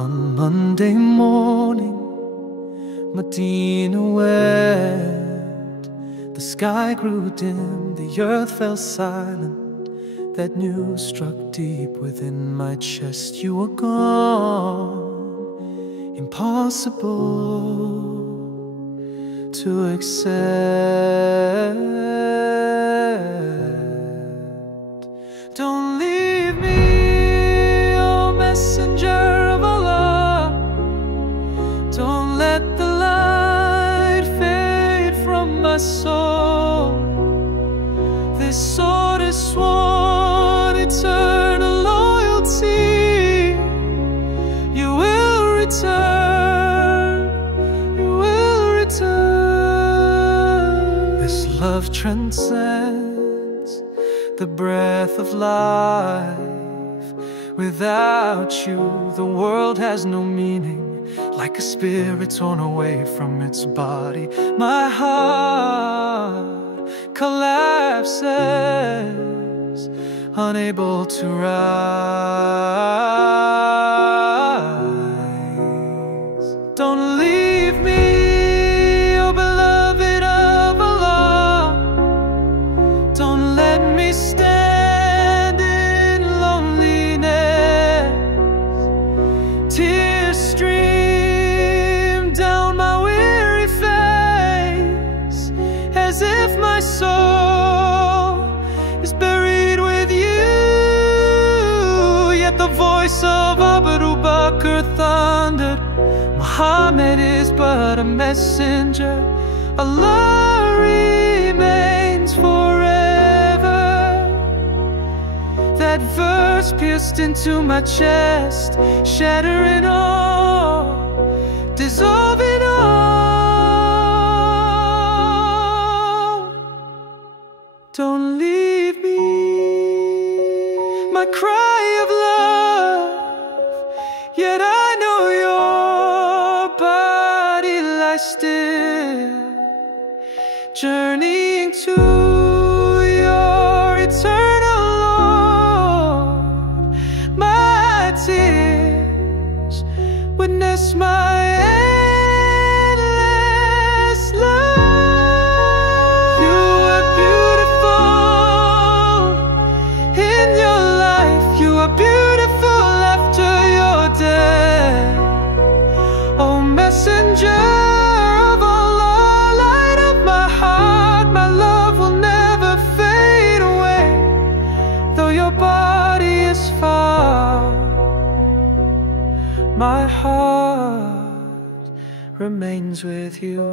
On Monday morning, Medina wet. The sky grew dim, the earth fell silent. That news struck deep within my chest. You were gone, impossible to accept. Don't leave me, oh messenger of Allah. Don't let the light fade from my soul. This sword is sworn eternal loyalty. You will return, you will return. This love transcends the breath of life. Without you, the world has no meaning. Like a spirit torn away from its body, my heart collapses, unable to rise. Don't leave me, oh beloved of Allah. Don't let me stand in loneliness. Tears stream down my weary face, as if my soul is buried with you. Yet the voice of Abu Bakr thundered, Muhammad is but a messenger. Allah remains forever. That verse pierced into my chest, shattering all, dissolving all. Don't leave me, my cry of love. Yet I know your body lies still, journeying to your eternal Lord. My tears witness my endless love. You are beautiful in your life, you are beautiful after your death. Oh messenger of Allah, light up my heart. My love will never fade away. Though your body is far, my heart remains with you.